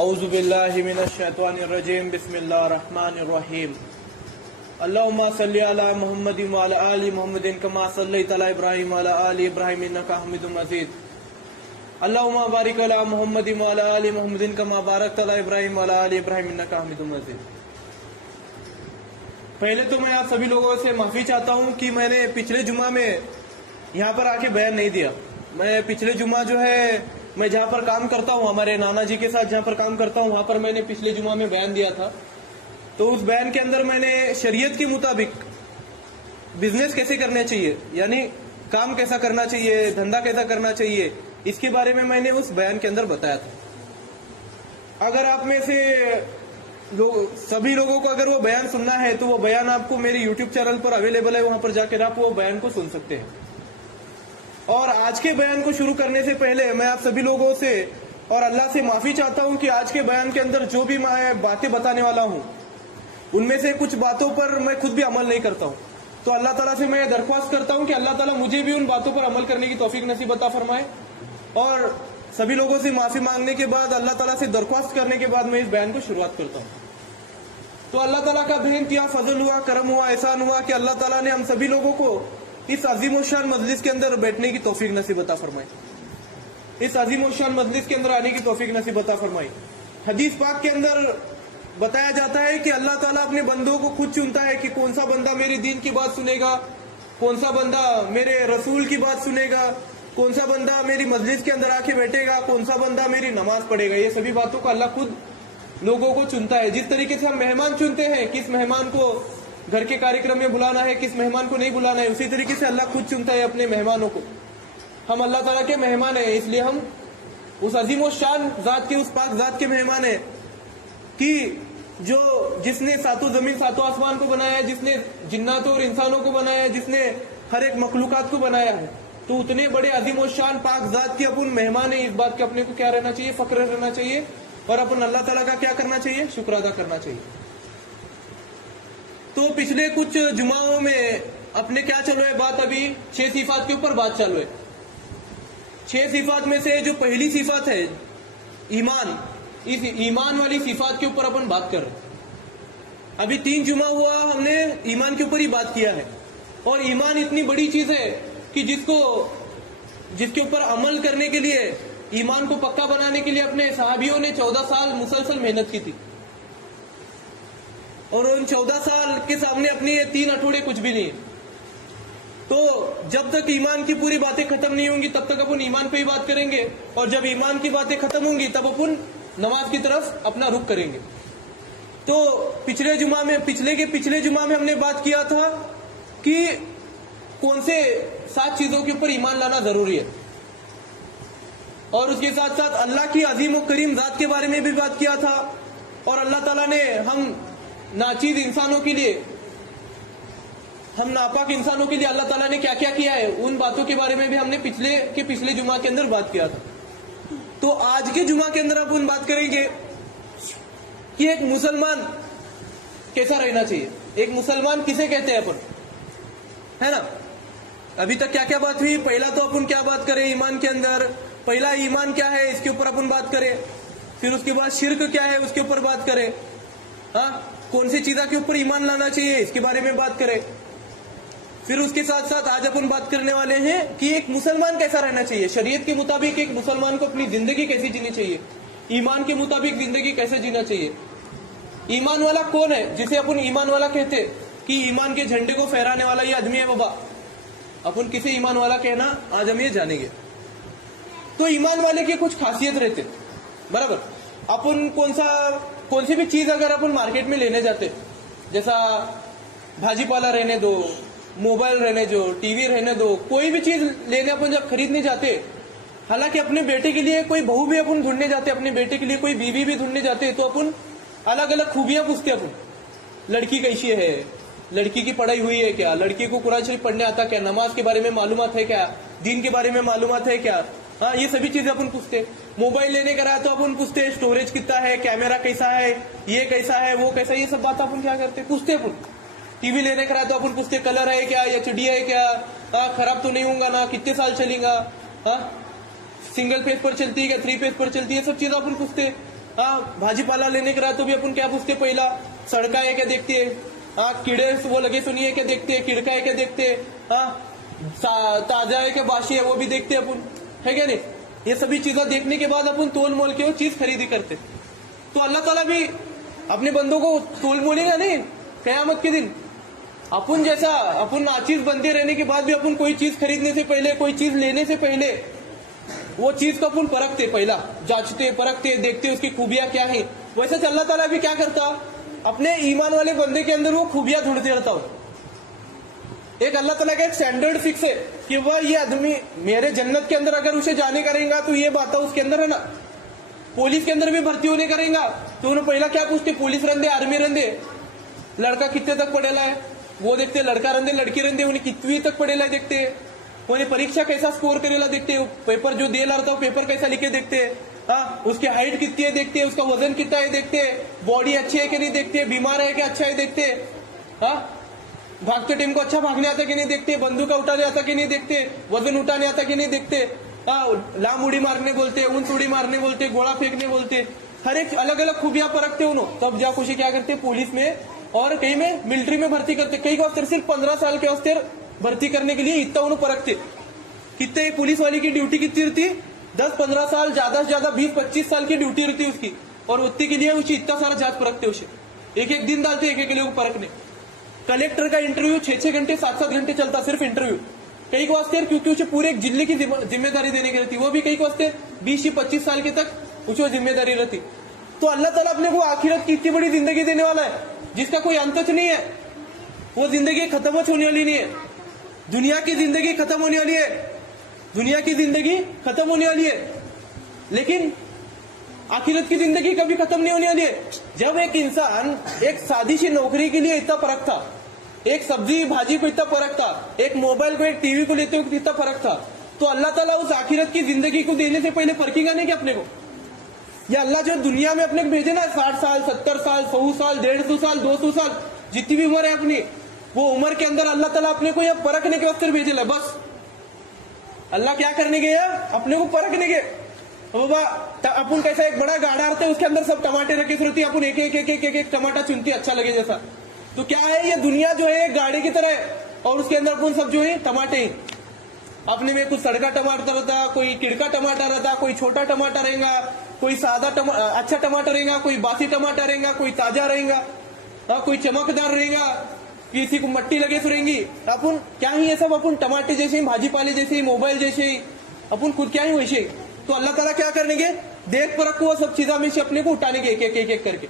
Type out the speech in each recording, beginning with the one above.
औज़ुबिल्लाहि मिनश्शैतानिर्रजीम बिस्मिल्लाहिर्रहमानिर्रहीम। अल्लाहुम्मा सल्लि अला मुहम्मदिन व अला आलि मुहम्मदिन कमा सल्लैता अला इब्राहीम व अला आलि इब्राहीम इन्नका हमीदुम मजीद। अल्लाहुम्मा बारिक अला मुहम्मदिन व अला आलि मुहम्मदिन कमा बारकता अला इब्राहीम व अला आलि इब्राहीम इन्नका हमीदुम मजीद। पहले तो मैं आप सभी लोगों से माफी चाहता हूं कि मैंने पिछले जुमा में यहाँ पर आके बयान नहीं दिया। मैं पिछले जुमा जो है मैं जहाँ पर काम करता हूँ, हमारे नाना जी के साथ जहाँ पर काम करता हूँ, वहां पर मैंने पिछले जुमा में बयान दिया था। तो उस बयान के अंदर मैंने शरीयत के मुताबिक बिजनेस कैसे करने चाहिए, यानी काम कैसा करना चाहिए, धंधा कैसा करना चाहिए, इसके बारे में मैंने उस बयान के अंदर बताया था। अगर आप में से सभी लोगों को अगर वो बयान सुनना है तो वो बयान आपको मेरे यूट्यूब चैनल पर अवेलेबल है, वहां पर जाकर आप वो बयान को सुन सकते हैं। और आज के बयान को शुरू करने से पहले मैं आप सभी लोगों से और अल्लाह से माफी चाहता हूं कि आज के बयान के अंदर जो भी मैं बातें बताने वाला हूं उनमें से कुछ बातों पर मैं खुद भी अमल नहीं करता हूं। तो अल्लाह ताला से मैं दरख्वास्त करता हूं कि अल्लाह ताला मुझे भी उन बातों पर अमल करने की तौफीक नसीब अता फरमाए। और सभी लोगों से माफी मांगने के बाद, अल्लाह ताला से दरख्वास्त करने के बाद मैं इस बयान को शुरुआत करता हूँ। तो अल्लाह ताला का बेइंतहा फजल हुआ, करम हुआ, एहसान हुआ कि अल्लाह ताला ने हम सभी लोगों को इस अजीम और शान मजलिस के अंदर बैठने की तौफीक नसीब अता फरमाई, इस अजीम और शान मजलिस के अंदर आने की तौफीक नसीब अता फरमाई। हदीस पाक के अंदर बताया जाता है कि अल्लाह ताला अपने बंदों को खुद चुनता है कि कौन सा बंदा मेरे दीन की बात सुनेगा, कौन सा बंदा मेरे रसूल की बात सुनेगा, कौन सा बंदा मेरी मजलिस के अंदर आके बैठेगा, कौन सा बंदा मेरी नमाज पढ़ेगा। ये सभी बातों को अल्लाह खुद लोगों को चुनता है। जिस तरीके से हम मेहमान चुनते हैं, किस मेहमान को घर के कार्यक्रम में बुलाना है, किस मेहमान को नहीं बुलाना है, उसी तरीके से अल्लाह खुद चुनता है अपने मेहमानों को। हम अल्लाह ताला के मेहमान हैं, इसलिए हम उस अजीम और शान जात के, उस पाक जात के मेहमान हैं कि जिसने सातों जमीन सातों आसमान को बनाया है, जिसने जिन्नातों और इंसानों को बनाया है, जिसने हर एक मखलूकात को बनाया है, तो उतने बड़े अजीम और शान पाक जात के अपन मेहमान है। इस बात के अपने को क्या रहना चाहिए, फक्र रहना चाहिए। और अपन अल्लाह ताला का क्या करना चाहिए, शुक्र अदा करना चाहिए। तो पिछले कुछ जुमाओं में अपने क्या चलो है बात, अभी 6 सिफात के ऊपर बात चालू है। 6 सिफात में से जो पहली सिफात है ईमान, इस ईमान वाली सिफात के ऊपर अपन बात कर रहे हैं। अभी 3 जुमा हुआ, हमने ईमान के ऊपर ही बात किया है। और ईमान इतनी बड़ी चीज है कि जिसके ऊपर अमल करने के लिए, ईमान को पक्का बनाने के लिए अपने सहाबियों ने 14 साल मुसलसल मेहनत की थी। और उन 14 साल के सामने अपनी ये 3 अठोड़े कुछ भी नहीं है। तो जब तक ईमान की पूरी बातें खत्म नहीं होंगी तब तक अपन ईमान पे ही बात करेंगे, और जब ईमान की बातें खत्म होंगी तब अपन नमाज की तरफ अपना रुख करेंगे। तो पिछले जुमा में हमने बात किया था कि कौन से 7 चीजों के ऊपर ईमान लाना जरूरी है, और उसके साथ साथ अल्लाह की अजीम और करीम जात के बारे में भी बात किया था। और अल्लाह ताला ने हम नाचीज इंसानों के लिए, हम नापाक इंसानों के लिए अल्लाह ताला ने क्या क्या किया है, उन बातों के बारे में भी हमने पिछले जुमा के अंदर बात किया था। तो आज के जुमा के अंदर अपन बात करेंगे कि एक मुसलमान कैसा रहना चाहिए, एक मुसलमान किसे कहते हैं अपन, है ना। अभी तक क्या क्या बात हुई, पहला तो अपन क्या बात करें ईमान के अंदर, पहला ईमान क्या है इसके ऊपर अपन बात करें, फिर उसके बाद शिर्क क्या है उसके ऊपर बात करें, हाँ कौन सी चीज़ों के ऊपर ईमान लाना चाहिए इसके बारे में बात करें। फिर उसके साथ साथ आज अपन बात करने वाले हैं कि एक मुसलमान कैसा रहना चाहिए, शरीयत के मुताबिक एक मुसलमान को अपनी जिंदगी कैसी जीनी चाहिए, ईमान के मुताबिक जिंदगी कैसे जीना चाहिए। ईमान वाला कौन है जिसे अपन ईमान वाला कहते, कि ईमान के झंडे को फहराने वाला ये आदमी है बाबा, अपन किसे ईमान वाला कहना आज हम ये जानेंगे। तो ईमान वाले की कुछ खासियत रहते बराबर। अपन कौन सी भी चीज अगर अपन मार्केट में लेने जाते, जैसा भाजीपाला रहने दो, मोबाइल रहने दो, टीवी रहने दो, कोई भी चीज लेने अपन जब खरीदने जाते, हालांकि अपने बेटे के लिए कोई बहू भी अपन ढूंढने जाते, अपने बेटे के लिए कोई बीवी भी ढूंढने जाते, तो अपन अलग अलग खूबियां पूछते अपन, लड़की कैसी है, लड़की की पढ़ाई हुई है क्या, लड़की को कुरान शरीफ पढ़ने आता क्या, नमाज के बारे में मालूमात है क्या, दीन के बारे में मालूमात है क्या, हाँ ये सभी चीजें अपन पूछते। मोबाइल लेने का रहा तो अपन पूछते स्टोरेज कितना है, कैमरा कैसा है, ये कैसा है, वो कैसा है, ये सब बात अपन क्या करते, पूछते अपन। टीवी लेने का रहा तो अपन पूछते कलर है क्या, एचडी है क्या, हाँ खराब तो नहीं होगा ना, कितने साल चलेगा, हाँ सिंगल पेज पर चलती है क्या, 3 पेज पर चलती है, सब चीजें अपन पूछते। हाँ, भाजीपाला लेने के रहा तो भी अपन क्या पूछते पहला, सड़का है क्या देखते हैं, हाँ, कीड़े वो लगे सुनिए है क्या देखते हैं, किड़का है क्या देखते हैं, हाँ, ताजा है क्या बासी है वो भी देखते हैं अपन, है क्या नहीं। ये सभी चीजें देखने के बाद अपन तोल मोल के वो चीज खरीदी करते। तो अल्लाह ताला भी अपने बंदों को तोल मोलेगा नहीं कयामत के दिन। अपन जैसा अपन नाचीज बनते रहने के बाद भी अपन कोई चीज खरीदने से पहले, कोई चीज लेने से पहले वो चीज को अपन परखते, पहला जांचते परखते देखते उसकी खूबियां क्या है। वैसे अल्लाह ताला भी क्या करता, अपने ईमान वाले बंदे के अंदर वो खूबियां ढूंढते रहता हूं। एक अल्लाह ताला का एक स्टैंडर्ड फिक्स है कि वह ये आदमी मेरे जन्नत के अंदर अगर उसे जाने करेगा तो ये बात उसके अंदर है ना। पुलिस के अंदर भी भर्ती होने करेगा तो उन्हें पहला क्या पूछते, पुलिस रंदे आर्मी रंदे, लड़का कितने तक पढ़ेला है वो देखते, लड़का रंदे लड़की रंदे उन्हें कितवी तक पढ़ेला देखते, उन्हें परीक्षा कैसा स्कोर करेला देखते, पेपर जो दे रहा था पेपर कैसा लिखे देखते, हाँ, उसकी हाइट कितनी है देखते, उसका वजन कितना है देखते, बॉडी अच्छी है कि नहीं देखते, बीमार है कि अच्छा है देखते, हाँ, भागते टाइम को अच्छा भागने आता कि नहीं देखते, बंदूक उठाने आता कि नहीं देखते, वजन उठाने आता कि नहीं देखते, हाँ, लाम उड़ी मारने बोलते, ऊंच उड़ी मारने बोलते, गोला फेंकने बोलते, हर एक अलग अलग खूबियां परखते उन्होंने। तब जा खुशी क्या करते, पुलिस में और कई में मिलिट्री में भर्ती करते। कई को अफसर सिर्फ 15 साल के अफसर भर्ती करने के लिए इतना उन्होंने परखते। कितने पुलिस वाले की ड्यूटी कितनी रहती, 10-15 साल, ज्यादा से ज्यादा 20-25 साल की ड्यूटी रहती है उसकी, और उतने के लिए उसे इतना सारा जांच परखते, उसे एक एक दिन डालते, एक एक के लिए परखने। कलेक्टर का इंटरव्यू 6-6 घंटे 7-7 घंटे चलता, सिर्फ इंटरव्यू। कई को वास्ते क्योंकि उसे पूरे एक जिले की जिम्मेदारी देने की रहती, वो भी कई को वास्ते 20-25 साल के तक उसे जिम्मेदारी रहती। तो अल्लाह ताला अपने को आखिरत की इतनी बड़ी जिंदगी देने वाला है जिसका कोई अंत नहीं है, वो जिंदगी खत्म होने वाली नहीं है। दुनिया की जिंदगी खत्म होने वाली है, दुनिया की जिंदगी खत्म होने वाली है, लेकिन आखिरत की जिंदगी कभी खत्म नहीं होने वाली है। जब एक इंसान एक सादी सी नौकरी के लिए इतना फर्क था, एक सब्जी भाजी को इतना फर्क था, एक मोबाइल को एक टीवी को लेते हुए इतना फर्क था, तो अल्लाह ताला उस आखिरत की जिंदगी को देने से पहले परखेगा नहीं कि अपने को। या अल्लाह जो दुनिया में अपने को भेजे ना 60 साल 70 साल 100 साल 150 साल 200 साल जितनी भी उम्र है अपनी, वो उम्र के अंदर अल्लाह ताला अपने को यह परखने के वक्त भेजेला। बस अल्लाह क्या करने गया, अपने को परखने के। बाबा अपन कैसा एक बड़ा गाड़ा आता है, उसके अंदर सब टमाटे रखे रहती है, अपन एक एक एक एक एक एक टमाटर चुनती अच्छा लगे जैसा। तो क्या है, ये दुनिया जो है गाड़ी की तरह है, और उसके अंदर अपन सब जो है टमाटे ही। अपने में कुछ सड़का टमाटर रहता, कोई किड़का टमाटर रहता, कोई छोटा टमाटर रहेगा, कोई सादा अच्छा टमाटर रहेगा, कोई बासी टमाटर रहेगा, कोई ताजा रहेगा, कोई चमकदार रहेगा, किसी को मट्टी लगे रहेंगी। अपन क्या ही ये सब अपन टमाटे जैसे ही, भाजी पाले जैसे ही, मोबाइल जैसे ही, अपन खुद क्या ही वैसे ही। तो अल्लाह ताला क्या करने के, देख परख को सब चीजा में से अपने को उठाने के एक एक एक एक करके।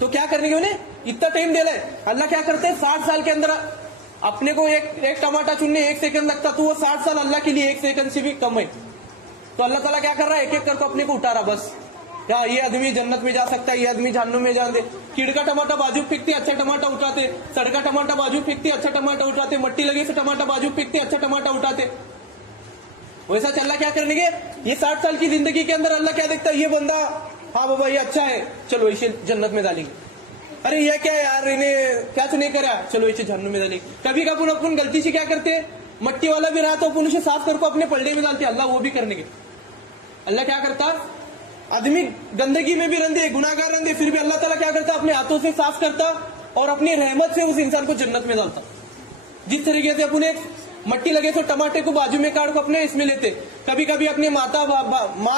तो क्या करने के उन्हें इतना टाइम दे रहा है। अल्लाह क्या करते हैं, 60 साल के अंदर अपने को एक टमाटर चुनने 1 सेकंड लगता, तो वो 60 साल अल्लाह के लिए 1 सेकंड से भी कम है। तो अल्लाह ताला क्या कर रहा है, एक एक करके अपने को उठा रहा। बस क्या ये आदमी जन्नत में जा सकता है, ये आदमी जहन्नुम में जा दे। किड़का टमाटर बाजू फेंकते, अच्छा टमाटर उठाते, सड़का टमाटर बाजू फेंकते, अच्छा टमाटर उठाते, मट्टी लगे से टमाटर बाजू फेंकते, अच्छा टमाटर उठाते। वैसा अल्लाह क्या करने के, ये 60 साल की जिंदगी के अंदर अल्लाह क्या देखता है, ये बंदा हाँ बाबा ये अच्छा है, चलो इसे जन्नत में डालेंगे। अरे ये क्या यार, इन्हें क्या तो नहीं करा, चलो इसे जहन्नुम में डालेंगे। कभी कभी अपन गलती से क्या करते, मट्टी वाला भी रहा तो अपन उसे साफ करके अपने पलड़े में डालते, अल्लाह वो भी करने के। अल्लाह क्या करता, आदमी गंदगी में भी रंधे, गुनाहगार रंधे, फिर भी अल्लाह ताला क्या करता, अपने हाथों से साफ करता और अपनी रहमत से उस इंसान को जन्नत में डालता। जिस तरीके से अपन एक मट्टी लगे तो टमाटे को बाजू में काट को अपने इसमें लेते। कभी कभी अपनी माँ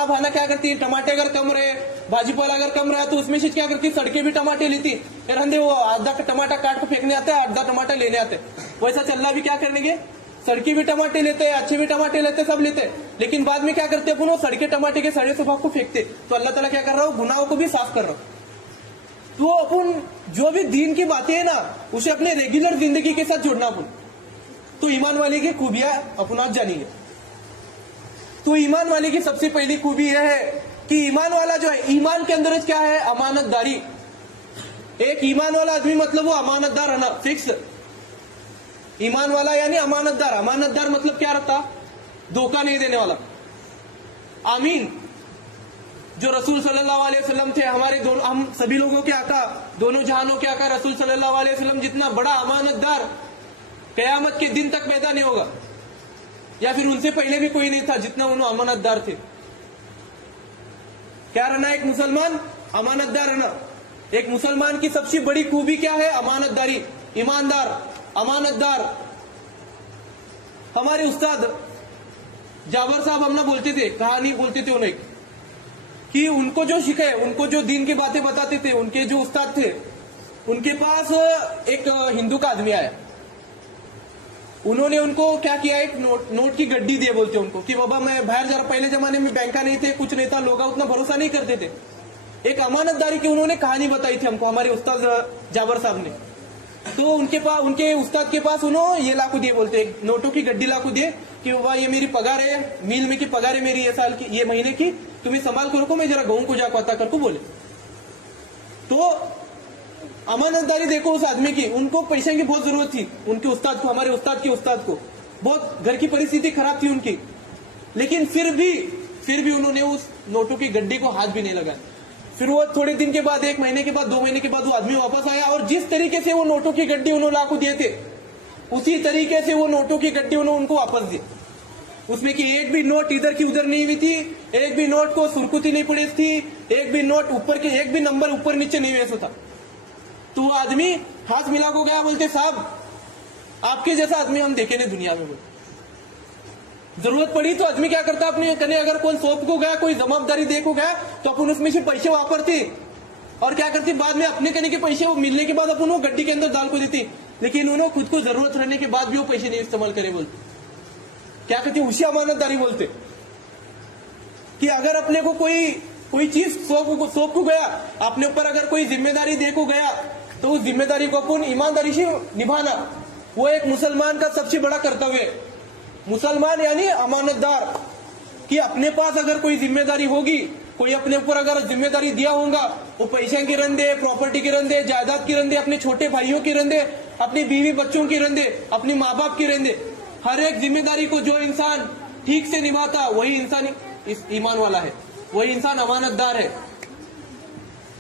भाना क्या करती है, टमाटे अगर कम रहे, भाजीपाला अगर कम रहा तो उसमें से क्या करती, सड़के भी टमाटे लेती, रंधे वो आधा टमाटर काट को फेंकने आते हैं, आधा टमाटर लेने आते। वैसा चलना भी क्या करने के, सड़के भी टमाटे लेते हैं, अच्छे भी टमाटे लेते, सब लेते, लेकिन बाद में क्या करते अपन, वो सड़के टमाटे के सड़े स्वभाव को फेंकते। तो अल्लाह ताला क्या कर रहा हूँ, गुनाहों को भी साफ कर रहा हूँ। तो अपन जो भी दीन की बातें है ना, उसे अपने रेगुलर जिंदगी के साथ जोड़ना अपन। तो ईमान वाले की खूबियां अपन आज जानेंगे। तो ईमान वाले की सबसे पहली खूबी यह है कि ईमान वाला जो है, ईमान के अंदर क्या है, अमानतदारी। एक ईमान वाला आदमी मतलब वो अमानतदार रहना फिक्स। ईमान वाला यानी अमानतदार। अमानतदार मतलब क्या रहता, धोखा नहीं देने वाला। आमीन जो रसूल सल्लल्लाहु अलैहि वसल्लम थे, हमारे दोनों, हम सभी लोगों के आका, दोनों जहानों के आका रसूल सल्लल्लाहु अलैहि वसल्लम जितना बड़ा अमानतदार कयामत के दिन तक पैदा नहीं होगा, या फिर उनसे पहले भी कोई नहीं था जितना उन्होंने अमानतदार थे। क्या रहना एक मुसलमान? अमानतदार रहना। एक मुसलमान की सबसे बड़ी खूबी क्या है? अमानतदारी, ईमानदार, अमानतदार। हमारे उस्ताद जाबर साहब हमने बोलते थे, कहानी बोलते थे उन्हें कि उनको जो सिखाए, उनको जो दीन की बातें बताते थे, उनके जो उस्ताद थे, उनके पास एक हिंदू का आदमी आया। उन्होंने उनको क्या किया, एक नोट की गड्डी दिए, बोलते उनको कि बाबा मैं बाहर जा रहा। पहले जमाने में बैंका नहीं थे, कुछ नहीं था, लोग उतना भरोसा नहीं करते थे। एक अमानतदारी की उन्होंने कहानी बताई थी हमको, हमारे उस्ताद जाबर साहब ने। तो उनके उस्ताद के पास उन्होंने ये लाखों दिए, बोलते नोटों की गड्डी लाखों दिए कि बाबा ये मेरी पगार है, मिल में की पगार है मेरी, ये साल की, ये महीने की, तुम्हें संभाल कर रखो, मैं जरा गाँव को जा पता करको बोले। तो अमानतदारी देखो उस आदमी की। उनको पैसे की बहुत जरूरत थी, उनके उस्ताद को, हमारे उस्ताद के उस्ताद को बहुत घर की परिस्थिति खराब थी उनकी, लेकिन फिर भी उन्होंने उस नोटों की गड्डी को हाथ भी नहीं लगाया। फिर वो थोड़े दिन के बाद, 1 महीने के बाद, 2 महीने के बाद वो आदमी वापस आया और जिस तरीके से वो नोटों की गड्डी उन्होंने लाखों दिए थे, उसी तरीके से वो नोटों की गड्डी उन्होंने उनको वापस दी। उसमें कि एक भी नोट इधर की उधर नहीं हुई थी, एक भी नोट को सुरकुती नहीं पड़ी थी, एक भी नोट ऊपर के, एक भी नंबर ऊपर नीचे नहीं वैसा था। तो वो आदमी हाथ मिला को गया, बोलते साहब आपके जैसा आदमी हम देखे नहीं दुनिया में। बोलते जरूरत पड़ी तो आदमी क्या करता अपने कने, अगर कोई शॉप को गया, कोई जवाबदारी दे को गया, तो अपन उसमें से पैसे वापरते और क्या करती, बाद में अपने कने के पैसे वो मिलने के बाद अपन वो गड्डी के अंदर डाल को देती। लेकिन उन्होंने खुद को जरूरत रहने के बाद भी वो पैसे नहीं इस्तेमाल करे। बोलते क्या कहती, उसी अमानतदारी बोलते कि अगर अपने को कोई चीज सौंप को गया, अपने ऊपर अगर कोई जिम्मेदारी दे को गया, तो उस जिम्मेदारी को अपन ईमानदारी से निभाना, वो एक मुसलमान का सबसे बड़ा कर्तव्य है। मुसलमान यानी अमानतदार, कि अपने पास अगर कोई जिम्मेदारी होगी, कोई अपने ऊपर अगर जिम्मेदारी दिया होगा, वो पैसे की रंदे, प्रॉपर्टी की रंदे, जायदाद की रंदे, अपने छोटे भाइयों की रंदे, अपनी बीवी बच्चों की रंदे, अपने माँ बाप की रंदे, हर एक जिम्मेदारी को जो इंसान ठीक से निभाता, वही इंसान इस ईमान वाला है, वही इंसान अमानतदार है।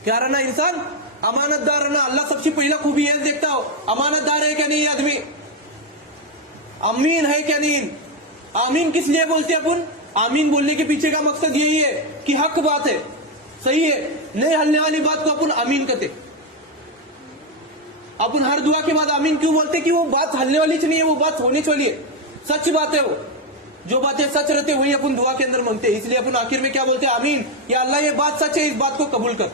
क्या रहना इंसान? अमानतदार रहना। अल्लाह सबसे पहला खूबी यह देखता हो, अमानतदार है क्या नहीं ये आदमी, अमीन है क्या नहीं। आमीन किस लिए बोलते हैं अपन? आमीन बोलने के पीछे का मकसद यही है कि हक बात है, सही है, नहीं हलने वाली बात को अपन आमीन कहते। अपन हर दुआ के बाद आमीन क्यों बोलते? कि वो बात हलने वाली नहीं है, वो बात होने वाली है, सच बात है। वो जो बातें सच रहते वही अपन दुआ के अंदर मांगते हैं। इसलिए अपन आखिर में क्या बोलते हैं? आमीन, या अल्लाह ये बात सच है, इस बात को कबूल कर।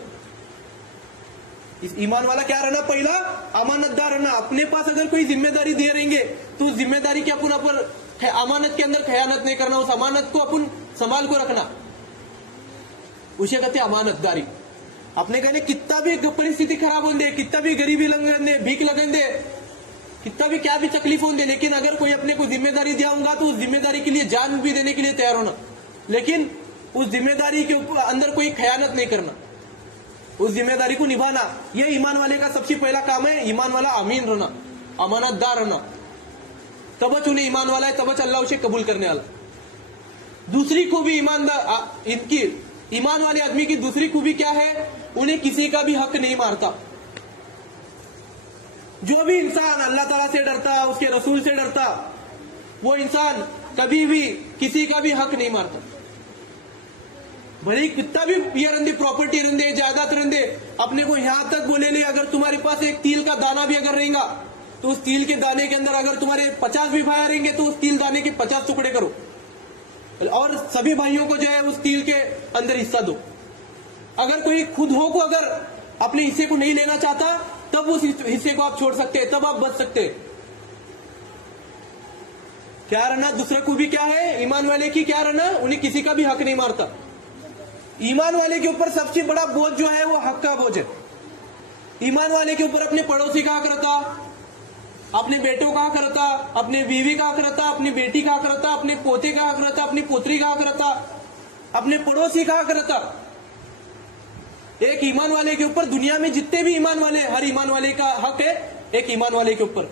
इस ईमान वाला क्या रहना? पहला अमानतदार रहना। अपने पास अगर कोई जिम्मेदारी दे रहेंगे तो उस जिम्मेदारी के अपन अमानत के अंदर खयानत नहीं करना, उस अमानत को अपन संभाल को रखना, उसे कहते अमानतदारी। अपने कहने कितना भी परिस्थिति खराब होने दे, कितना भी गरीबी लगन दे, भीख लगन दे, कितना भी क्या भी तकलीफ होने दे, लेकिन अगर कोई अपने को जिम्मेदारी दिया होगा तो उस जिम्मेदारी के लिए जान भी देने के लिए तैयार होना, लेकिन उस जिम्मेदारी के ऊपर अंदर कोई खयानत नहीं करना, उस जिम्मेदारी को निभाना। यह ईमान वाले का सबसे पहला काम है। ईमान वाला अमीन रहना, अमानतदार रहना, तबच उन्हें ईमान वाला है, तबच अल्लाह उसे कबूल करने वाला। दूसरी खूबी ईमानदार इनकी, ईमान वाले आदमी की दूसरी खूबी क्या है? उन्हें किसी का भी हक नहीं मारता। जो भी इंसान अल्लाह ताला से डरता, उसके रसूल से डरता, वो इंसान कभी भी किसी का भी हक नहीं मारता। भले कितना भी ये रंदे प्रॉपर्टी रंदे, जायदाद रंदे, अपने को यहां तक बोले ले, अगर तुम्हारे पास एक तिल का दाना भी अगर रहेगा तो उस तिल के दाने के अंदर अगर तुम्हारे 50 भी भाई रहेंगे तो उस तिल दाने के 50 टुकड़े करो और सभी भाइयों को जो है उस तिल के अंदर हिस्सा दो। अगर कोई खुद हो को अगर अपने हिस्से को नहीं लेना चाहता, तब उस हिस्से को आप छोड़ सकते हैं, तब आप बच सकते हैं। क्या रहना? दूसरा खूबी क्या है ईमान वाले की? क्या रहना? उन्हें किसी का भी हक नहीं मारता। ईमान वाले के ऊपर सबसे बड़ा बोझ जो है वो हक का बोझ है। ईमान वाले के ऊपर अपने पड़ोसी का हक रहता, अपने बेटों का हक रहता, अपने बीवी का हक रहता, अपनी बेटी का हक रहता, अपने पोते का हक रहता, अपनी पोतरी का हक रहता, अपने पड़ोसी का हक रहता। एक ईमान वाले के ऊपर दुनिया में जितने भी ईमान वाले, हर ईमान वाले का हक है एक ईमान वाले के ऊपर।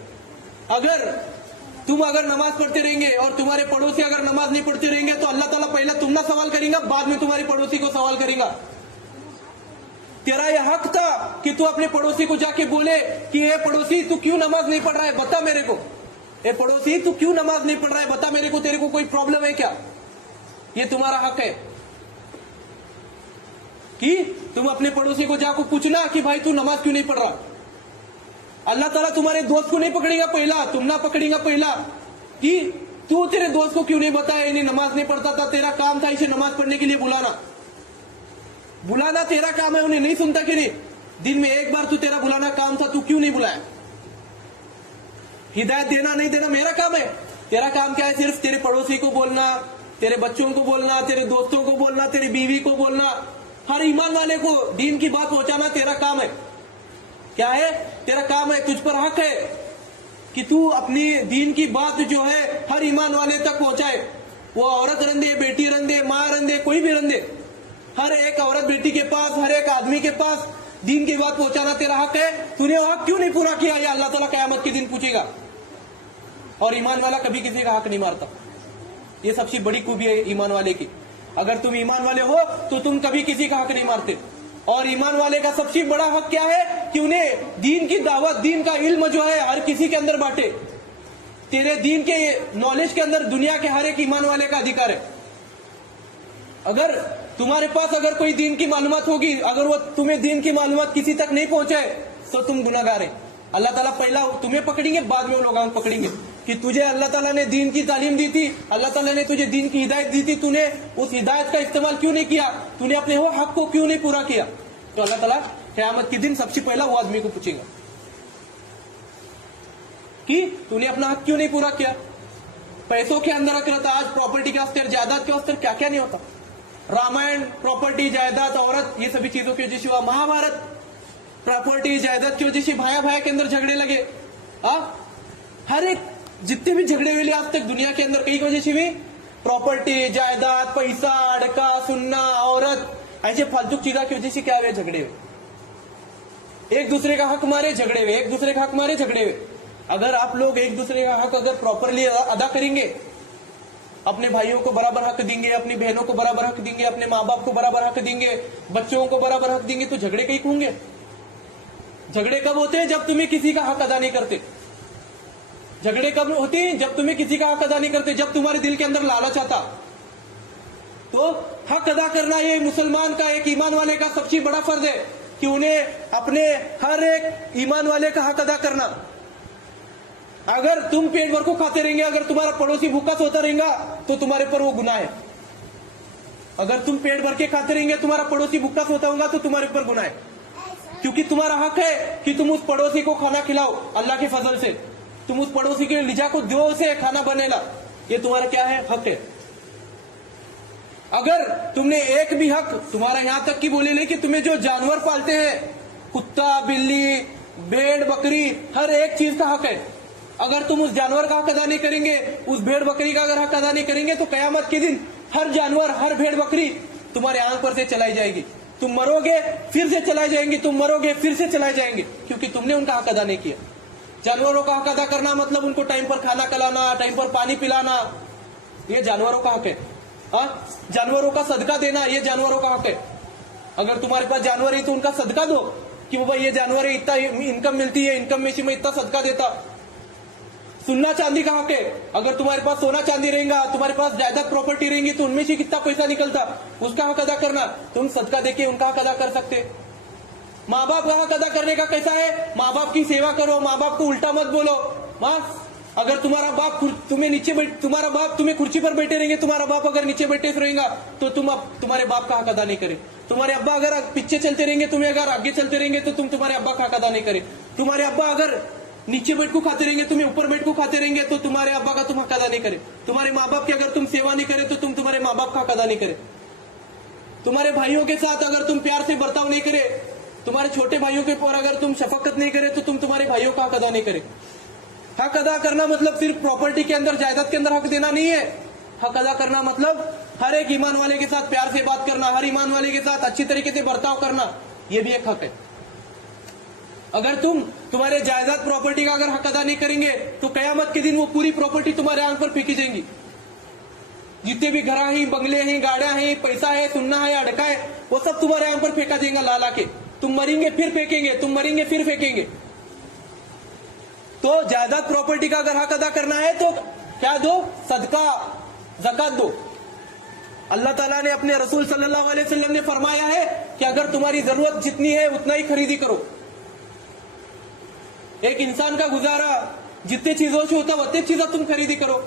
अगर तुम अगर नमाज पढ़ते रहेंगे और तुम्हारे पड़ोसी अगर नमाज नहीं पढ़ते रहेंगे तो अल्लाह ताला पहला तुम ना सवाल करेगा, बाद में तुम्हारे पड़ोसी को सवाल करेगा। तेरा यह हक था कि तू अपने पड़ोसी को जाके बोले कि ए पड़ोसी तू क्यों नमाज नहीं पढ़ रहा है, बता मेरे को। ए पड़ोसी तू क्यों नमाज नहीं पढ़ रहा है, बता मेरे को, तेरे को कोई प्रॉब्लम है क्या? ये तुम्हारा हक है। कि तुम अपने पड़ोसी को जाकर पूछना कि भाई तू नमाज क्यों नहीं पढ़ रहा। अल्लाह ताला तुम्हारे दोस्त को नहीं पकड़ेगा पहला, तुम ना पकड़ेगा पहला कि तू तेरे दोस्त को क्यों नहीं बताया, इन्हें नमाज नहीं पढ़ता था, तेरा काम था इसे नमाज पढ़ने के लिए बुलाना तेरा काम है, उन्हें नहीं सुनता कि नहीं, दिन में एक बार तू तेरा बुलाना काम था, तू क्यों नहीं बुलाया। हिदायत देना नहीं देना मेरा काम है, तेरा काम क्या है, सिर्फ तेरे पड़ोसी को बोलना, तेरे बच्चों को बोलना, तेरे दोस्तों को बोलना, तेरी बीवी को बोलना, हर ईमान वाले को दीन की बात पहुंचाना तेरा काम है। क्या है तेरा काम है, तुझ पर हक है कि तू अपनी दीन की बात जो है हर ईमान वाले तक पहुंचाए। वो औरत रंदे, बेटी रंदे, माँ रंदे, कोई भी रंदे, हर एक औरत बेटी के पास, हर एक आदमी के पास दीन की बात पहुंचाना तेरा हक है। तूने वो हक क्यों नहीं पूरा किया, ये अल्लाह ताला कयामत के दिन पूछेगा। और ईमान वाला कभी किसी का हक नहीं मारता, ये सबसे बड़ी खूबी है ईमान वाले की। अगर तुम ईमान वाले हो तो तुम कभी किसी का हक नहीं मारते। और ईमान वाले का सबसे बड़ा हक क्या है कि उन्हें दीन की दावत, दीन का इल्म जो है हर किसी के अंदर बांटे। तेरे दीन के नॉलेज के अंदर दुनिया के हर एक ईमान वाले का अधिकार है। अगर तुम्हारे पास अगर कोई दीन की मालूमात होगी, अगर वो तुम्हें दीन की मालूमात किसी तक नहीं पहुंचाए तो तुम गुनाहगार है। अल्लाह ताला पहला तुम्हें पकड़ेंगे, बाद में वो लोग पकड़ेंगे कि तुझे अल्लाह ताला ने दीन की तालीम दी थी, अल्लाह ताला ने तुझे दीन की हिदायत दी थी, तूने उस हिदायत का इस्तेमाल क्यों नहीं किया, तूने अपने वो हक को क्यों नहीं पूरा किया। तो अल्लाह ताला क़यामत के दिन सबसे पहला वो आदमी को पूछेगा कि तूने अपना हक क्यों नहीं पूरा किया। पैसों के अंदर अगर आज प्रॉपर्टी के वास्ते, जायदाद के वास्ते क्या क्या नहीं होता। रामायण प्रॉपर्टी, जायदाद, औरत, ये सभी चीजों की वजह से हुआ। महाभारत प्रॉपर्टी, जायदाद की वजह से भाया के अंदर झगड़े लगे। हर एक जितने भी झगड़े हुए आज तक दुनिया के अंदर, कई वजह से भी प्रॉपर्टी, जायदाद, पैसा, अड़का, सुनना, औरत, ऐसे फालतू चीजों की वजह से क्या हुए, झगड़े हुए। एक दूसरे का हक मारे, झगड़े हुए, एक दूसरे का हक मारे, झगड़े हुए। अगर आप लोग एक दूसरे का हक अगर प्रॉपरली अदा करेंगे, अपने भाइयों को बराबर हक देंगे, अपनी बहनों को बराबर हक देंगे, अपने माँ बाप को बराबर हक देंगे, बच्चों को बराबर हक देंगे, तो झगड़े कहीं होंगे। झगड़े कब होते हैं, जब तुम्हें किसी का हक अदा नहीं करते। झगड़े कब होते हैं, जब तुम्हें किसी का हक अदा नहीं करते, जब तुम्हारे दिल के अंदर लालच आता। तो हक अदा करना ये मुसलमान का, एक ईमान वाले का सबसे बड़ा फर्ज है कि उन्हें अपने हर एक ईमान वाले का हक अदा करना। अगर तुम पेट भर को खाते रहेंगे, अगर तुम्हारा पड़ोसी भूखा सोता रहेगा तो तुम्हारे पर वो गुनाह है। अगर तुम पेट भर के खाते रहेंगे, तुम्हारा पड़ोसी भूखा सोता होगा तो तुम्हारे ऊपर गुनाह है, क्योंकि तुम्हारा हक है कि तुम उस पड़ोसी को खाना खिलाओ। अल्लाह के फजल से तुम उस पड़ोसी के लिजा को दो, से खाना बनेगा, ये तुम्हारा क्या है, हक है। अगर तुमने एक भी हक, तुम्हारा यहां तक की बोले नहीं कि तुम्हें जो जानवर पालते हैं, कुत्ता, बिल्ली, भेड़, बकरी, हर एक चीज का हक है। अगर तुम उस जानवर का हक अदा नहीं करेंगे, उस भेड़ बकरी का अगर हक अदा नहीं करेंगे, तो कयामत के दिन हर जानवर, हर भेड़ बकरी तुम्हारे आंख पर से चलाई जाएगी। तुम मरोगे फिर से चलाई जाएंगी, तुम मरोगे फिर से चलाई जाएंगे, क्योंकि तुमने उनका हक अदा नहीं किया। जानवरों का हक अदा करना मतलब उनको टाइम पर खाना खिलाना, टाइम पर पानी पिलाना, ये जानवरों का हक है। जानवरों का सदका देना, ये जानवरों का हक है। अगर तुम्हारे पास जानवर है तो उनका सदका दो कि बाबा ये जानवर है, इतना इनकम मिलती है, इनकम में से मैं इतना सदका देता। सोना चांदी का हक है। अगर तुम्हारे पास सोना चांदी रहेगा, तुम्हारे पास जायदाद प्रॉपर्टी रहेंगी, तो उनमें से कितना पैसा निकलता, उसका हक अदा करना। तुम सदका देके उनका हक अदा कर सकते। माँ बाप का हक अदा करने का कैसा है, माँ बाप की सेवा करो, माँ बाप को उल्टा मत बोलो। अगर तुम्हारा बाप तुम्हारा बाप तुम्हें कुर्सी पर बैठे रहेंगे, तुम्हारा बाप अगर नीचे बैठे रहेगा तो तुम्हारे बाप का हक अदा नहीं करे। तुम्हारे अब्बा अगर पीछे चलते रहेंगे, तुम्हें अगर आगे चलते रहेंगे, तो तुम तुम्हारे अब्बा का हक अदा नहीं करे। तुम्हारे अब्बा अगर नीचे बैठ को खाते रहेंगे, तुम्हें ऊपर बैठ को खाते रहेंगे, तो तुम्हारे अब्बा का तुम हक अदा नहीं करे। तुम्हारे माँ बाप की अगर तुम सेवा नहीं करे, तो तुम तुम्हारे माँ बाप का हक अदा नहीं करे। तुम्हारे भाइयों के साथ अगर तुम प्यार से बर्ताव नहीं करे, तुम्हारे छोटे भाइयों के ऊपर अगर तुम शफकत नहीं करे, तो तुम तुम्हारे भाइयों का हक अदा नहीं करे। हक अदा करना मतलब सिर्फ प्रॉपर्टी के अंदर, जायदाद के अंदर हक देना नहीं है। हक अदा करना मतलब हर एक ईमान वाले के साथ प्यार से बात करना, हर ईमान वाले के साथ अच्छी तरीके से बर्ताव करना, यह भी एक हक है। अगर तुम्हारे जायदाद प्रॉपर्टी का अगर हक अदा नहीं करेंगे, तो कयामत के दिन वो पूरी प्रॉपर्टी तुम्हारे आंख पर फेंकी जाएंगी। जितने भी घर हैं, बंगले हैं, गाड़ियां हैं, पैसा है, सुनना है, अड़का है, वो सब तुम्हारे आंख पर फेंका जाएगा ला ला के। तुम मरेंगे फिर फेंकेंगे, तुम मरेंगे फिर फेंकेंगे। तो जायदाद प्रॉपर्टी का अगर हक अदा करना है तो क्या दो, सदका, ज़कात दो। अल्लाह ताला ने अपने रसूल सल्लल्लाहु अलैहि वसल्लम ने फरमाया है कि अगर तुम्हारी जरूरत जितनी है उतना ही खरीदी करो। एक इंसान का गुजारा जितनी चीजों से होता उतनी चीजें तुम खरीदी करो।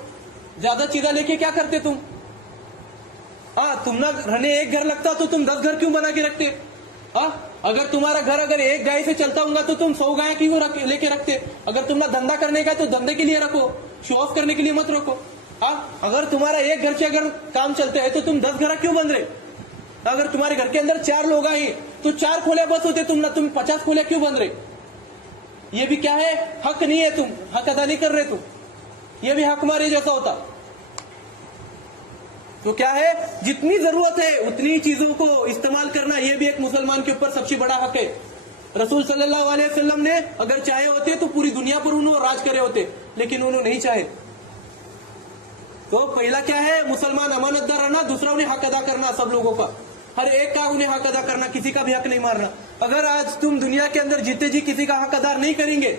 ज्यादा चीजें लेके क्या करते तुम? तुम ना रहने एक घर लगता तो तुम 10 घर क्यों बना के रखते? अगर तुम्हारा घर अगर एक गाय से चलता होगा तो तुम 100 गाय क्यों लेके रखते? अगर तुम ना धंधा करने का तो धंधे के लिए रखो, शो ऑफ करने के लिए मत रखो। अगर तुम्हारा एक घर से अगर काम चलते है तो तुम 10 घर क्यों बन रहे? अगर तुम्हारे घर के अंदर 4 लोग आए तो 4 खोले बस होते, तुम 50 खोले क्यों बन रहे? ये भी क्या है? हक नहीं है, तुम हक अदा नहीं कर रहे तुम। ये भी हक मारे जैसा होता। तो क्या है, जितनी जरूरत है उतनी चीजों को इस्तेमाल करना, ये भी एक मुसलमान के ऊपर सबसे बड़ा हक है। रसूल सल्लल्लाहु अलैहि वसल्लम ने अगर चाहे होते तो पूरी दुनिया पर उन्होंने राज करे होते, लेकिन उन्होंने नहीं चाहे। तो पहला क्या है, मुसलमान अमानतदार रहना, दूसरा उन्हें हक अदा करना, सब लोगों का, हर एक का उन्हें हक अदा करना, किसी का भी हक नहीं मारना। अगर आज तुम दुनिया के अंदर जीते जी किसी का हक अदा नहीं करेंगे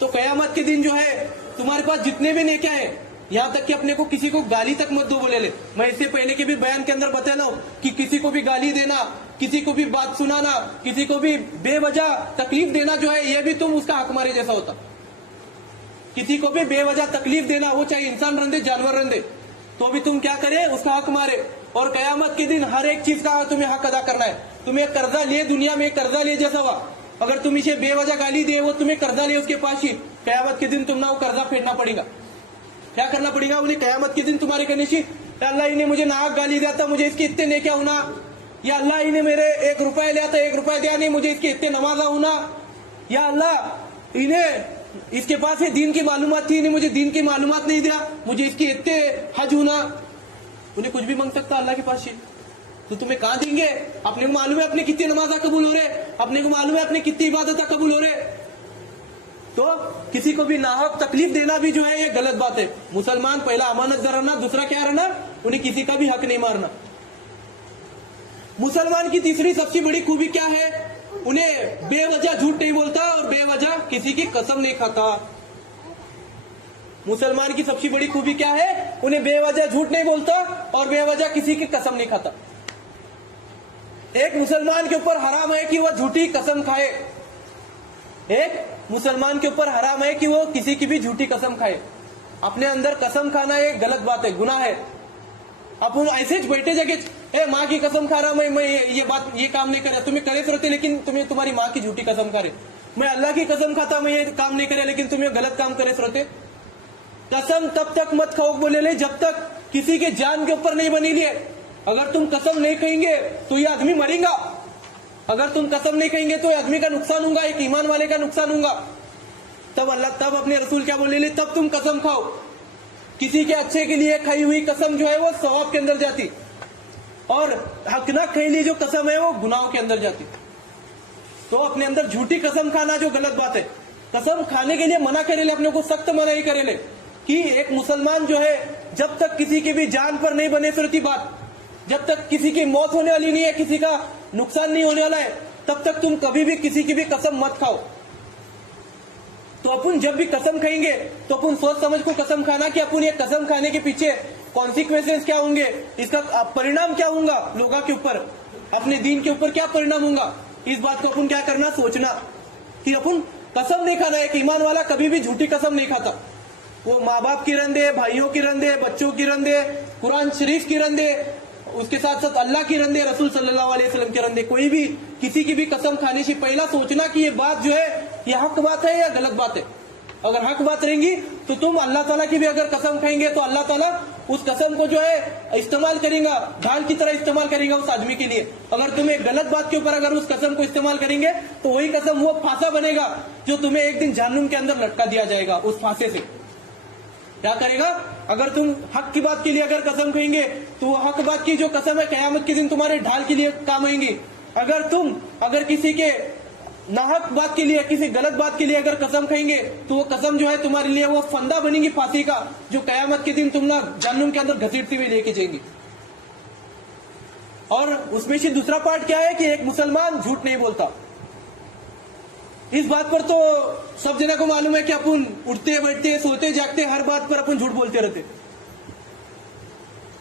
तो कयामत के दिन जो है तुम्हारे पास जितने भी नेकियां हैं, यहाँ तक कि अपने को किसी को गाली तक मत दो बोले ले। मैं इससे पहले के भी बयान के अंदर बता रहा हूँ कि किसी को भी गाली देना, किसी को भी बात सुनाना, किसी को भी बेवजह तकलीफ देना जो है, ये भी तुम उसका हक मारे जैसा होता। किसी को भी बेवजह तकलीफ देना, वो चाहे इंसान रंदे जानवर रंदे, तो भी तुम क्या करे, उसका हक मारे। और कयामत के दिन हर एक चीज का तुम्हें हक अदा करना है। तुम्हें कर्जा लिए, दुनिया में कर्जा लिए जैसा हुआ, अगर तुम इसे बेवजह गाली दिए, वो तुम्हें कर्जा लिए उसके पास ही, कयामत के दिन तुम ना वो कर्जा फेरना पड़ेगा। क्या करना पड़ेगा उन्हें कयामत के दिन तुम्हारे कहने से, अल्लाह इन्हें मुझे नाहक गाली दिया था, मुझे इसके इतने नेकिया होना, या अल्लाह इन्हें मेरे 1 रुपया लिया था, 1 रुपया दिया नहीं, मुझे इसके इतने नमाजा होना, या अल्लाह इन्हें इसके पास ये दीन की मालूमात थी, इन्हें मुझे दीन की मालूमात नहीं दिया, मुझे इसके इतने हज होना। उन्हें कुछ भी मांग सकता अल्लाह के पास से, तो तुम्हें कहां देंगे? अपने को मालूम है अपने कितनी नमाजा कबूल हो रहे, अपने को मालूम है अपने कितनी इबादत कबूल हो रहे। तो किसी को भी नाहक तकलीफ देना भी जो है ये गलत बात है। मुसलमान पहला अमानतदार रहना, दूसरा क्या रहना, उन्हें किसी का भी हक नहीं मारना। मुसलमान की तीसरी सबसे बड़ी खूबी क्या है, उन्हें बेवजह झूठ नहीं बोलता और बेवजह किसी की कसम नहीं खाता। मुसलमान की सबसे बड़ी खूबी क्या है, उन्हें बेवजह झूठ नहीं बोलता और बेवजह किसी की कसम नहीं खाता। एक मुसलमान के ऊपर हराम है कि वह झूठी कसम खाए, एक मुसलमान के ऊपर हराम है कि वो किसी की भी झूठी कसम खाए। अपने अंदर कसम खाना एक गलत बात है, गुनाह है। अब ऐसे बैठे जगह माँ की कसम खा रहा, मैं ये काम नहीं करे, तुम्हें करे रहते लेकिन तुम्हें तुम्हारी माँ की झूठी कसम खा रहे। मैं अल्लाह की कसम खाता, मैं ये काम नहीं करे लेकिन तुम्हें गलत काम करे रहते। कसम तब तक मत खाओ बोले ले जब तक किसी के जान के ऊपर नहीं बनी लिए। अगर तुम कसम नहीं कहेंगे तो ये आदमी मरेगा, अगर तुम कसम नहीं कहेंगे तो आदमी का नुकसान होगा, एक ईमान वाले का नुकसान होगा। तब अपने रसूल क्या बोले, तब तुम कसम खाओ। किसी के अच्छे के लिए खाई हुई कसम जो है वो सवाब के अंदर जाती, और हक ना खाई ली जो कसम है वो गुनाहों के अंदर जाती। तो अपने अंदर झूठी कसम खाना जो गलत बात है, कसम खाने के लिए मना करेले, अपने को सख्त मना ही करेले कि एक मुसलमान जो है जब तक किसी की भी जान पर नहीं बने फिरती बात, जब तक किसी की मौत होने वाली नहीं है, किसी का नुकसान नहीं होने वाला है, तब तक तुम कभी भी किसी की भी कसम मत खाओ। तो अपन जब भी कसम खाएंगे तो अपन सोच समझ को कसम खाना कि अपन ये कसम खाने के पीछे कॉन्सिक्वेंसेस क्या होंगे, इसका परिणाम क्या होगा लोगों के ऊपर, अपने दीन के ऊपर क्या परिणाम होगा, इस बात को अपन क्या करना, सोचना कि अपन कसम नहीं खाना। एक ईमान वाला कभी भी झूठी कसम नहीं खाता। वो माँ बाप की रंदे, भाइयों की रंदे, बच्चों की रंदे, कुरान शरीफ की रंदे, उसके साथ साथ अल्लाह की रंदे, रसूल सल्लल्लाहु अलैहि वसल्लम के रंदे, कोई भी किसी की भी कसम खाने से पहला सोचना कि ये बात जो है ये हक बात है या गलत बात है। अगर हक बात रहेंगी तो तुम अल्लाह ताला की भी अगर कसम खाएंगे तो अल्लाह ताला उस कसम को जो है इस्तेमाल करेगा, ढाल की तरह इस्तेमाल करेगा उस आदमी के लिए। अगर तुम एक गलत बात के ऊपर अगर उस कसम को इस्तेमाल करेंगे तो वही कसम वो फांसा बनेगा जो तुम्हें एक दिन जहन्नुम के अंदर लटका दिया जाएगा उस फांसे से। क्या करेगा, अगर तुम हक की बात के लिए अगर कसम खाएंगे तो वो हक बात की जो कसम है कयामत के दिन तुम्हारे ढाल के लिए काम आएंगी। अगर किसी के नाहक बात के लिए, किसी गलत बात के लिए अगर कसम खाएंगे तो वो कसम जो है तुम्हारे लिए वो फंदा बनेगी फांसी का, जो कयामत के दिन तुम ना जहन्नुम के अंदर घसीटती हुई लेके जाएंगी। और उसमें से दूसरा पार्ट क्या है कि एक मुसलमान झूठ नहीं बोलता। इस बात पर तो सब जना को मालूम है कि अपन उठते बैठते सोते जागते हर बात पर अपन झूठ बोलते रहते।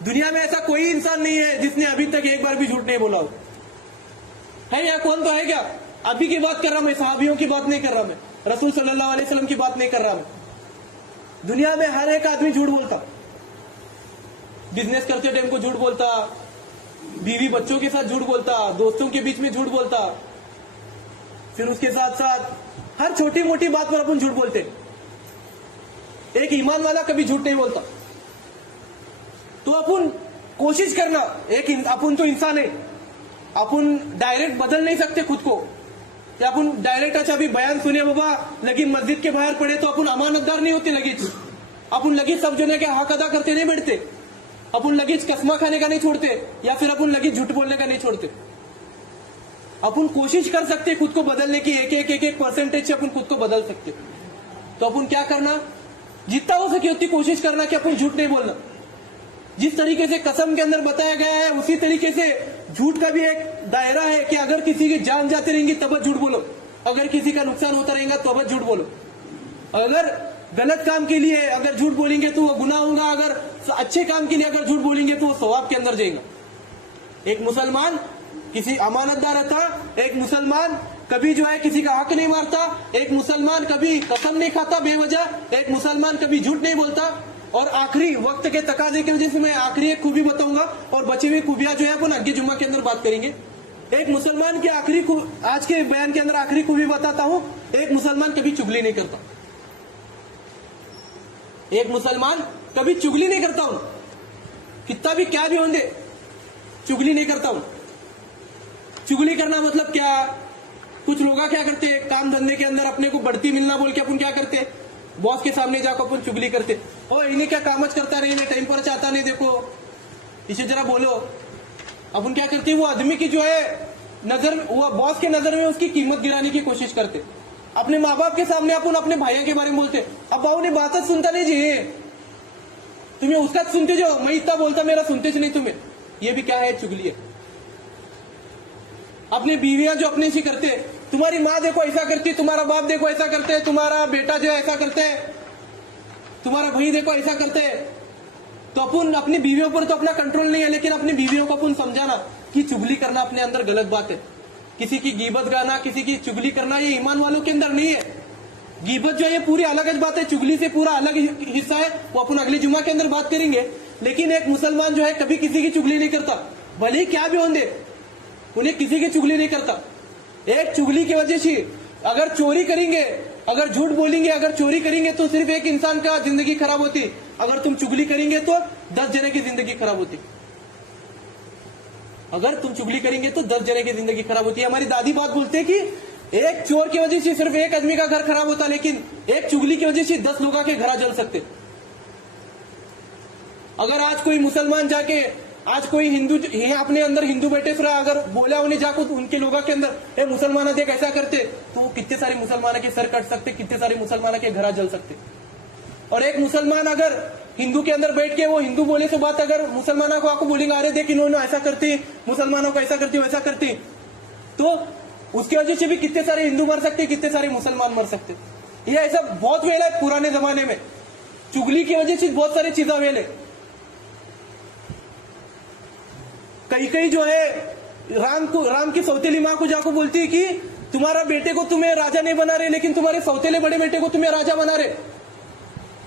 दुनिया में ऐसा कोई इंसान नहीं है जिसने अभी तक एक बार भी झूठ नहीं बोला हो। है यहाँ कौन तो है क्या? अभी की बात कर रहा मैं, सहाबियों की बात नहीं कर रहा मैं, रसूल सल्लल्लाहु अलैहि वसल्लम की बात नहीं कर रहा मैं। दुनिया में हर एक आदमी झूठ बोलता, बिजनेस करते टाइम को झूठ बोलता, बीवी बच्चों के साथ झूठ बोलता, दोस्तों के बीच में झूठ बोलता, फिर उसके साथ साथ हर छोटी मोटी बात पर अपन झूठ बोलते। एक ईमान वाला कभी झूठ नहीं बोलता। तो अपन कोशिश करना, एक अपन तो इंसान है, अपन डायरेक्ट बदल नहीं सकते खुद को, या अपन डायरेक्ट अच्छा अभी बयान सुने बाबा लेकिन मस्जिद के बाहर पड़े तो अपन अमानतदार नहीं होते लगेच। अपन लगेच सब जने के हक अदा करते नहीं बैठते, अपन लगेच कसमा खाने का नहीं छोड़ते, या फिर अपन लगेच झूठ बोलने का नहीं छोड़ते। अपन कोशिश कर सकते खुद को बदलने की, एक परसेंटेज से अपन खुद को बदल सकते। तो अपन क्या करना, जितना हो सके उतनी कोशिश करना कि अपन झूठ नहीं बोलना। जिस तरीके से कसम के अंदर बताया गया है उसी तरीके से झूठ का भी एक दायरा है कि अगर किसी की जान जाती रहेंगी तब झूठ बोलो, अगर किसी का नुकसान होता रहेगा तब झूठ बोलो। अगर गलत काम के लिए अगर झूठ बोलेंगे तो वो गुनाह होगा, अगर अच्छे काम के लिए अगर झूठ बोलेंगे तो वो सवाब के अंदर जाएगा। एक मुसलमान किसी अमानतदार था, एक मुसलमान कभी जो है किसी का हक नहीं मारता, एक मुसलमान कभी कसम नहीं खाता बेवजह, एक मुसलमान कभी झूठ नहीं बोलता। और आखिरी वक्त के तकाजे की वजह से मैं आखिरी एक खूबी बताऊंगा और बची हुई खूबियां जो है अपन अगले जुम्मा के अंदर बात करेंगे। एक मुसलमान की आखिरी आज के बयान के अंदर आखिरी खूबी बताता हूं, एक मुसलमान कभी चुगली नहीं करता। एक मुसलमान कभी चुगली नहीं करता हूं, कितना भी क्या भी होंगे चुगली नहीं करता हूं। चुगली करना मतलब क्या, कुछ लोग क्या करते हैं काम धंधे के अंदर अपने को बढ़ती मिलना बोल के अपन क्या करते, बॉस के सामने जाकर अपन चुगली करते, ओ इन्हें क्या कामच करता नहीं, टाइम पर चाहता नहीं, देखो इसे जरा बोलो। अपन क्या करते, वो आदमी की जो है नजर, वो बॉस के नजर में उसकी कीमत गिराने की कोशिश करते। अपने माँ बाप के सामने अपन अपने भाइयों के बारे में बोलते, अब बाबू ने बात सुनता नहीं जी, तुम्हें उसका सुनते जो, मैं इतना बोलता मेरा सुनते नहीं तुम्हें, ये भी क्या है, चुगली है। अपनी बीवियां जो अपने से करते, तुम्हारी माँ देखो ऐसा करती, तुम्हारा बाप देखो ऐसा करते, तुम्हारा बेटा जो ऐसा करते है, तुम्हारा भाई देखो ऐसा करते है। तो अपन अपनी बीवियों पर तो अपना कंट्रोल नहीं है, लेकिन अपनी बीवियों को अपन समझाना कि चुगली करना अपने अंदर गलत बात है। किसी की गीबत गाना, किसी की चुगली करना ये ईमान वालों के अंदर नहीं है। गीबत जो है ये पूरी अलग बात है, चुगली से पूरा अलग हिस्सा है, वो अपन अगले जुम्मा के अंदर बात करेंगे। लेकिन एक मुसलमान जो है कभी किसी की चुगली नहीं करता, भले क्या भी होंगे, उन्हें किसी की चुगली नहीं करता। एक चुगली की वजह से अगर चोरी करेंगे, अगर झूठ बोलेंगे, अगर चोरी करेंगे तो सिर्फ एक इंसान का जिंदगी खराब होती, अगर तुम चुगली करेंगे तो 10 जने की जिंदगी खराब होती। अगर तुम चुगली करेंगे तो 10 जने की जिंदगी खराब होती है। हमारी दादी बात बोलते हैं कि एक चोर की वजह से सिर्फ एक आदमी का घर खराब होता, लेकिन एक चुगली की वजह से 10 लोगों के घर जल सकते। अगर आज कोई मुसलमान जाके, आज कोई हिंदू यहाँ अपने अंदर हिंदू बैठे फिर अगर बोला उन्हें जाकर तो उनके लोगों के अंदर मुसलमान देख ऐसा करते, तो वो कितने सारे मुसलमानों के सर कट सकते, कितने सारे मुसलमानों के घर जल सकते। और एक मुसलमान अगर हिंदू के अंदर बैठ के वो हिंदू बोले से बात अगर मुसलमानों को आपको बोलेंगे, अरे देख इन्होंने ऐसा करते, मुसलमानों को ऐसा करते वैसा करते, तो उसकी वजह से भी कितने सारे हिंदू मर सकते, कितने सारे मुसलमान मर सकते। ये ऐसा बहुत वेल है पुराने जमाने में, चुगली की वजह से बहुत सारी चीजें वेल है। कई जो है राम की सौतेली माँ को जाकर बोलती है कि तुम्हारा बेटे को तुम्हें राजा नहीं बना रहे, लेकिन तुम्हारे सौतेले बड़े बेटे को तुम्हें राजा बना रहे।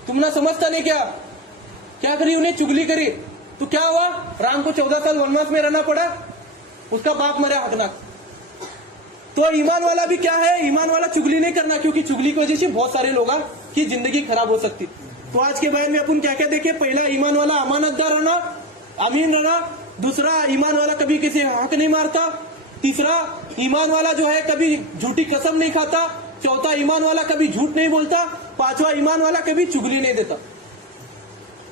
तुम ना समझता नहीं क्या करी, उन्हें चुगली करी तो क्या हुआ, राम को 14 साल वनवास में रहना पड़ा, उसका बाप मरे हकनाक। तो ईमान वाला भी क्या है, ईमान वाला चुगली नहीं करना, क्योंकि चुगली की वजह से बहुत सारे लोगों की जिंदगी खराब हो सकती। तो आज के बयान में अपन क्या क्या देखे, पहला ईमान वाला अमानतदार रहना, अमीन रहना। दूसरा ईमान वाला कभी किसी हक नहीं मारता। तीसरा ईमान वाला जो है कभी झूठी कसम नहीं खाता। चौथा ईमान वाला कभी झूठ नहीं बोलता। पांचवा ईमान वाला कभी चुगली नहीं देता।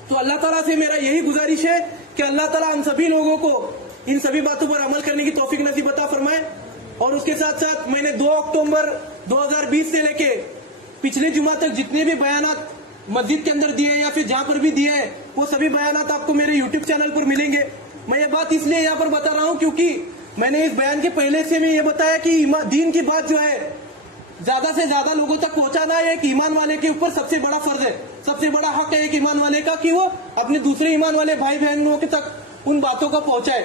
तो अल्लाह ताला से मेरा यही गुजारिश है कि अल्लाह ताला हम सभी लोगों को इन सभी बातों पर अमल करने की तौफीक नसीब अता फरमाए। और उसके साथ साथ मैंने 2 अक्टूबर 2020 से लेके पिछले जुमा तक जितने भी बयानात मस्जिद के अंदर दिए या फिर जहां पर भी दिए हैं, वो सभी बयानात आपको मेरे यूट्यूब चैनल पर मिलेंगे। मैं ये बात इसलिए यहाँ पर बता रहा हूँ क्योंकि मैंने इस बयान के पहले से मैं ये बताया कि दीन की बात जो है ज्यादा से ज्यादा लोगों तक पहुंचाना एक ईमान वाले के ऊपर सबसे बड़ा फर्ज है, सबसे बड़ा हक है एक ईमान वाले का कि वो अपने दूसरे ईमान वाले भाई बहनों के तक उन बातों को पहुंचाए।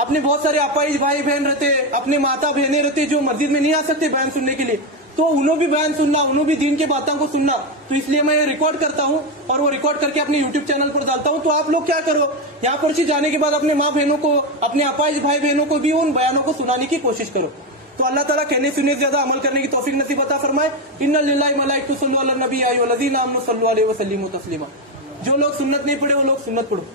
अपने बहुत सारे अपाहिज भाई बहन रहते, अपने माता बहनें रहते जो मस्जिद में नहीं आ सकते बयान सुनने के लिए, तो उन्हों भी बयान सुनना, उन्हों भी दीन के बातों को सुनना। तो इसलिए मैं ये रिकॉर्ड करता हूँ और वो रिकॉर्ड करके अपने यूट्यूब चैनल पर डालता हूँ। तो आप लोग क्या करो, यहाँ पर से जाने के बाद अपने माँ बहनों को, अपने अपाहिज भाई बहनों को भी उन बयानों को सुनाने की कोशिश करो। तो अल्लाह ताला कहने सुनने से ज्यादा अमल करने की तौफीक नसीब अता फरमाए। इन्ना लिल्लाहि व मलाइकतुहु यसल्लूना अलन नबी या अय्युहल्लज़ीना आमनु सल्लु अलैहि व सल्लिमू तस्लीमा। जो लोग सुन्नत नहीं पढ़े वो लोग सुन्नत पढ़ो।